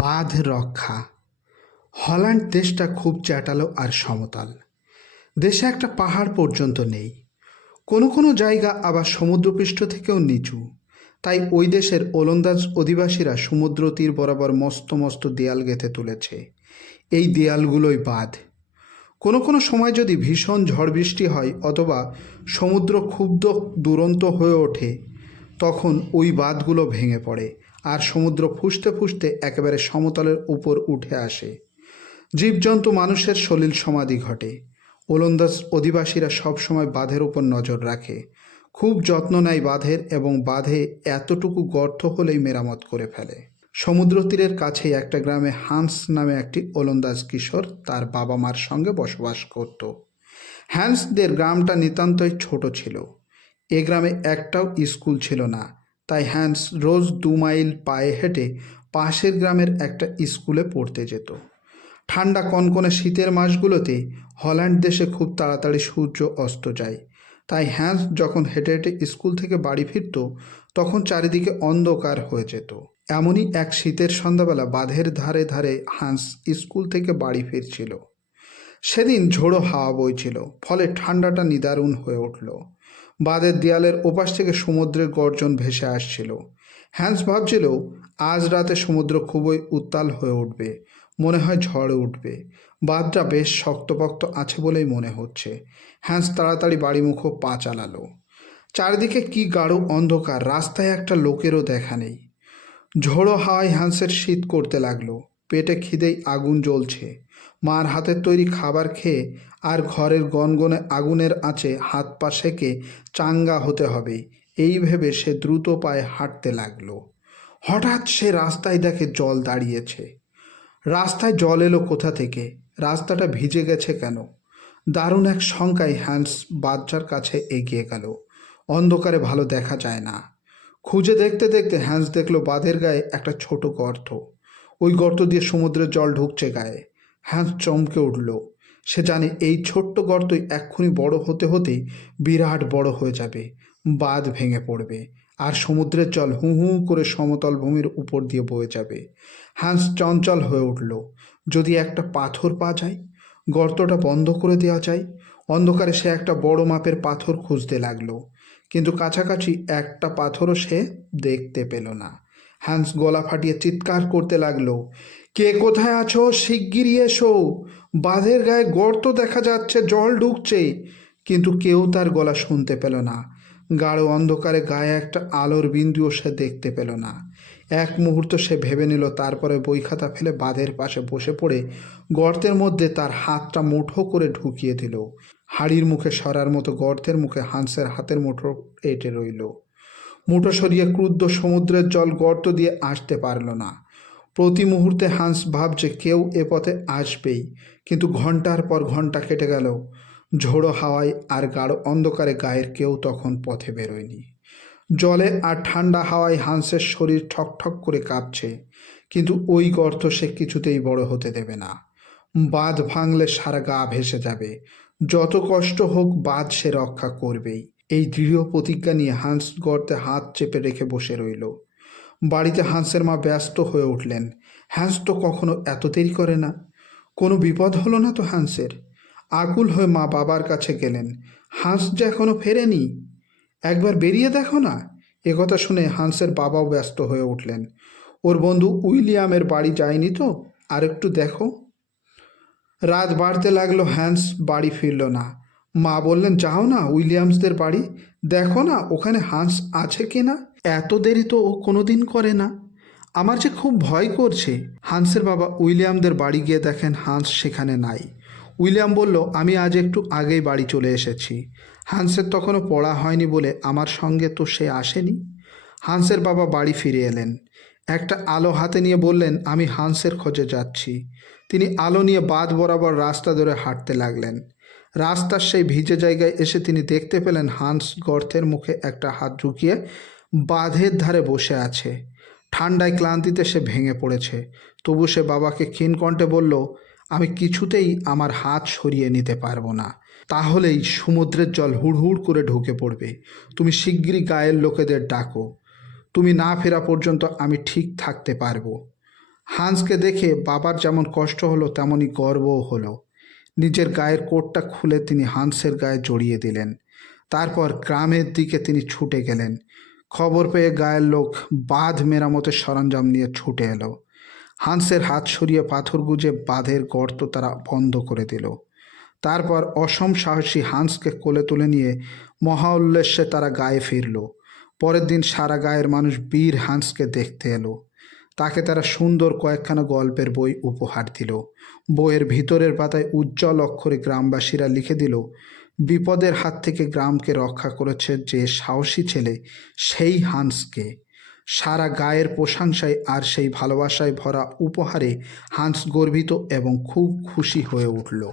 বাঁধ রক্ষা। হল্যান্ড দেশটা খুব চ্যাটালো আর সমতল। দেশে একটা পাহাড় পর্যন্ত নেই। কোনো কোনো জায়গা আবার সমুদ্রপৃষ্ঠ থেকেও নিচু। তাই ওই দেশের ওলন্দাজ অধিবাসীরা সমুদ্র তীর বরাবর মস্ত মস্ত দেয়াল গেঁথে তুলেছে। এই দেয়ালগুলোই বাঁধ। কোনো কোনো সময় যদি ভীষণ ঝড় বৃষ্টি হয় অথবা সমুদ্র ক্ষুব্ধ দুরন্ত হয়ে ওঠে, তখন ওই বাঁধগুলো ভেঙে পড়ে আর সমুদ্র ফুঁসতে ফুঁসতে একেবারে সমতলের উপর উঠে আসে। জীবজন্তু মানুষের সলিল সমাধি ঘটে। ওলন্দাজ অধিবাসীরা সবসময় বাঁধের উপর নজর রাখে, খুব যত্ন নেয় বাঁধের, এবং বাঁধে এতটুকু গর্ত হলেই মেরামত করে ফেলে। সমুদ্র তীরের কাছে একটা গ্রামে হান্স নামে একটি ওলন্দাজ কিশোর তার বাবা মার সঙ্গে বসবাস করত। হ্যান্সদের গ্রামটা নিতান্তই ছোট ছিল। এ গ্রামে একটাও স্কুল ছিল না। তাই হ্যান্স রোজ 2 মাইল পায়ে হেঁটে পাশের গ্রামের একটা স্কুলে পড়তে যেত। ঠান্ডা কনকনে শীতের মাসগুলোতে হল্যান্ড দেশে খুব তাড়াতাড়ি সূর্য অস্ত যায়। তাই হ্যান্স যখন হেঁটে হেঁটে স্কুল থেকে বাড়ি ফিরত, তখন চারিদিকে অন্ধকার হয়ে যেত। এমনই এক শীতের সন্ধ্যাবেলা বাঁধের ধারে ধারে হ্যান্স স্কুল থেকে বাড়ি ফিরছিল। সেদিন ঝোড়ো হাওয়া বইছিল, ফলে ঠান্ডাটা নিদারুণ হয়ে উঠল। বাঁধের দেয়ালের ওপাশ থেকে সমুদ্রের গর্জন ভেসে আসছিল। হ্যান্স ভাবছিল, আজ রাতে সমুদ্র খুবই উত্তাল হয়ে উঠবে, মনে হয় ঝড়ে উঠবে। বাঁধটা বেশ শক্তপোক্ত আছে বলেই মনে হচ্ছে। হ্যান্স তাড়াতাড়ি বাড়িমুখো পা চালালো। চারিদিকে কি গাঢ় অন্ধকার, রাস্তায় একটা লোকেরও দেখা নেই। ঝোড়ো হাওয়ায় হ্যান্সের শীত করতে লাগলো। পেটে খিদেই আগুন জ্বলছে। মার হাতের তৈরি খাবার খেয়ে আর ঘরের গনগনে আগুনের আঁচে হাত পা সেকে চাঙ্গা হতে হবে, এই ভেবে সে দ্রুত পায়ে হাঁটতে লাগলো। হঠাৎ সে রাস্তায় দেখে জল দাঁড়িয়েছে। রাস্তায় জল এলো কোথা থেকে? রাস্তাটা ভিজে গেছে কেন? দারুণ এক শঙ্কায় হ্যান্স বাচ্চার কাছে এগিয়ে গেল। অন্ধকারে ভালো দেখা যায় না। খুঁজে দেখতে দেখতে হ্যান্স দেখলো বাঁধের গায়ে একটা ছোট গর্ত। ওই গর্ত দিয়ে সমুদ্রের জল ঢুকছে গায়ে। হ্যান্স চমকে উঠল। সে জানে এই ছোট্ট গর্তই এক্ষুনি বড় হতে হতে বিরাট বড় হয়ে যাবে। বাঁধ ভেঙে পড়বে আর সমুদ্রের জল হু হু করে সমতল ভূমির উপর দিয়ে বয়ে যাবে। হ্যান্স চঞ্চল হয়ে উঠল। যদি একটা পাথর পাওয়া যায়, গর্তটা বন্ধ করে দেওয়া যায়। অন্ধকারে সে একটা বড় মাপের পাথর খুঁজতে লাগলো, কিন্তু কাছাকাছি একটা পাথরও সে দেখতে পেল না। হ্যান্স গলা ফাটিয়ে চিৎকার করতে লাগলো, কে কোথায় আছো? শিগগিরই এসো, বাঁধের গায়ে গর্ত দেখা যাচ্ছে, জল ঢুকছে। কিন্তু কেউ তার গলা শুনতে পেল না। গাঢ় অন্ধকারে গায়ে একটা আলোর বিন্দুও সে দেখতে পেল না। এক মুহূর্ত সে ভেবে নিল, তারপরে বই খাতা ফেলে বাঁধের পাশে বসে পড়ে গর্তের মধ্যে তার হাতটা মুঠো করে ঢুকিয়ে দিল। হাড়ির মুখে সরার মতো গর্তের মুখে হান্সের হাতের মুঠো এঁটে রইল। মুঠো সরিয়ে ক্রুদ্ধ সমুদ্রের জল গর্ত দিয়ে আসতে পারল না। প্রতি মুহূর্তে হান্স ভাবছে কেউ এ পথে আসবেই, কিন্তু ঘন্টার পর ঘন্টা কেটে গেল। ঝোড়ো হাওয়ায় আর গাঢ় অন্ধকারে গায়ের কেউ তখন পথে বেরোয়নি। জলে আর ঠান্ডা হাওয়ায় হান্সের শরীর ঠকঠক করে কাঁপছে, কিন্তু ওই গর্ত সে কিছুতেই বড় হতে দেবে না। বাঁধ ভাঙলে সারা গা ভেসে যাবে। যত কষ্ট হোক বাঁধ সে রক্ষা করবেই। এই দৃঢ় প্রতিজ্ঞা নিয়ে হান্স গর্তে হাত চেপে রেখে বসে রইল। বাড়িতে হান্সের মা ব্যস্ত হয়ে উঠলেন। হ্যান্স তো কখনো এত দেরি করে না। কোনো বিপদ হলো না তো হ্যান্সের? আকুল হয়ে মা বাবার কাছে গেলেন। হান্স যে এখনো ফেরেনি, একবার বেরিয়ে দেখো না। একথা শুনে হান্সের বাবাও ব্যস্ত হয়ে উঠলেন। ওর বন্ধু উইলিয়ামের বাড়ি যায়নি তো, আর একটু দেখো। রাত বাড়তে লাগলো, হ্যান্স বাড়ি ফিরল না। মা বললেন, যাও না উইলিয়ামসদের বাড়ি, দেখো না ওখানে হান্স আছে কি না। এত দেরি তো ও কোনোদিন করে না। আমার যে খুব ভয় করছে। হান্সের বাবা উইলিয়ামদের বাড়ি গিয়ে দেখেন হান্স সেখানে নাই। উইলিয়াম বলল, আমি আজ একটু আগেই বাড়ি চলে এসেছি। হান্সের তখনও পড়া হয়নি বলে আমার সঙ্গে তো সে আসেনি। হান্সের বাবা বাড়ি ফিরে এলেন। একটা আলো হাতে নিয়ে বললেন, আমি হান্সের খোঁজে যাচ্ছি। তিনি আলো নিয়ে বাঁধ বরাবর রাস্তা ধরে হাঁটতে লাগলেন। রাস্তার সেই ভিজে জায়গায় এসে তিনি দেখতে পেলেন হান্স গর্তের মুখে একটা হাত ঢুকিয়ে বাঁধের ধারে বসে আছে। ঠান্ডায় ক্লান্তিতে সে ভেঙে পড়েছে। তবু সে বাবাকে ক্ষীণ কণ্ঠে বলল, আমি কিছুতেই আমার হাত সরিয়ে নিতে পারবো না, তাহলেই সমুদ্রের জল হুড়হুড় করে ঢুকে পড়বে। তুমি শিগগিরই গায়ের লোকেদের ডাকো। তুমি না ফেরা পর্যন্ত আমি ঠিক থাকতে পারবো। হান্সকে দেখে বাবার যেমন কষ্ট হলো তেমনই গর্বও হলো। নিজের গায়ের কোটটা খুলে তিনি হান্সের গায়ে জড়িয়ে দিলেন। তারপর গ্রামের দিকে তিনি ছুটে গেলেন। খবর পেয়ে গায়ের লোক বাঁধ মেরামতের সরঞ্জাম নিয়ে ছুটে এলো। হান্সের হাত সরিয়ে পাথর গুঁজে বাঁধের গর্ত তারা বন্ধ করে দিল। তারপর অসম সাহসী হান্সকে কোলে তুলে নিয়ে মহা উল্লাসে তারা গায়ে ফিরল। পরের দিন সারা গায়ের মানুষ বীর হান্সকে দেখতে এলো। তাকে তারা সুন্দর কয়েকখানা গল্পের বই উপহার দিল। বইয়ের ভিতরের পাতায় উজ্জ্বল অক্ষরে গ্রামবাসীরা লিখে দিল, বিপদের হাত থেকে গ্রামকে রক্ষা করেছে যে সাহসী ছেলে, সেই হান্সকে। সারা গায়ের প্রশংসায় আর সেই ভালোবাসায় ভরা উপহারে হান্স গর্বিত এবং খুব খুশি হয়ে উঠল।